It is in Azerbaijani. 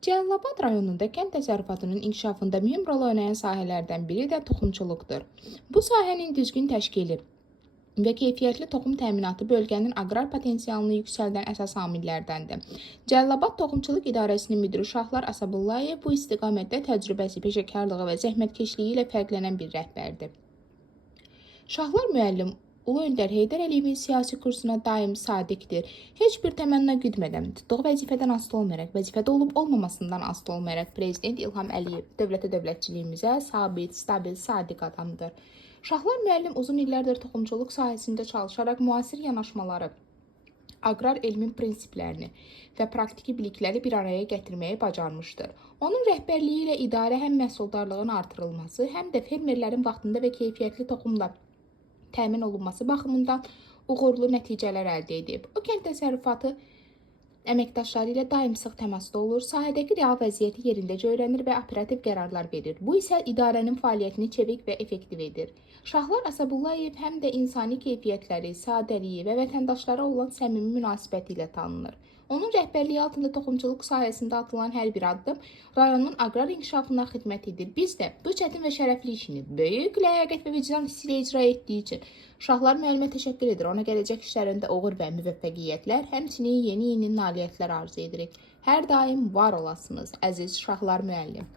Cəlilabad rayonunda kənd təsərrüfatının inkişafında mühüm rol oynayan sahələrdən biri də toxumçuluqdur. Bu sahənin düzgün təşkili və keyfiyyətli toxum təminatı bölgənin aqrar potensialını yüksəldən əsas amillərdəndir. Cəlilabad Toxumçuluq İdarəsinin müdiri Şahlar Asabullayev bu istiqamətdə təcrübəsi, peşəkarlığı və zəhmətkeşliyi ilə fərqlənən bir rəhbərdir. Şahlar müəllim Ulu Öndər Heydər Əliyevin siyasi kursuna daim sadiqdir. Heç bir təmənna güdmədən, tutduğu vəzifədən asılı olmayaraq, vəzifədə olub olmamasından asılı olmayaraq Prezident İlham Əliyev dövlətçiliyimizə sabit, stabil, sadiq adamdır. Şahlar müəllim uzun illərdir toxumçuluq sahəsində çalışaraq müasir yanaşmaları, aqrar elmin prinsiplərini və praktiki bilikləri bir araya gətirməyi bacarmışdır. Onun rəhbərliyi ilə idarə həm məhsuldarlığın artırılması, həm də fermerlərin vaxtında və keyfiyyətli toxumla təmin olunması baxımından uğurlu nəticələr əldə edib. O, kənd təsərrüfatı əməkdaşları ilə daim sıx təmasda olur, sahədəki real vəziyyəti yerindəcə öyrənir və operativ qərarlar verir. Bu isə idarənin fəaliyyətini çevik və effektiv edir. Şahlar Asabullayev həm də insani keyfiyyətləri, sadəliyi və vətəndaşlara olan səmimi münasibəti ilə tanınır. Onun rəhbərliyi altında toxumçuluq sahəsində atılan hər bir addım rayonun aqrar inkişafına xidmət edir. Biz də bu çətin və şərəfli işini böyük ləyaqət və vicdan hissi ilə icra etdiyi üçün Şahlar müəllimə təşəkkür edir. Ona gələcək işlərində uğur və müvəffəqiyyətlər, həmçinin yeni nailiyyətlər arzu edirik. Hər daim var olasınız, əziz Şahlar müəllim.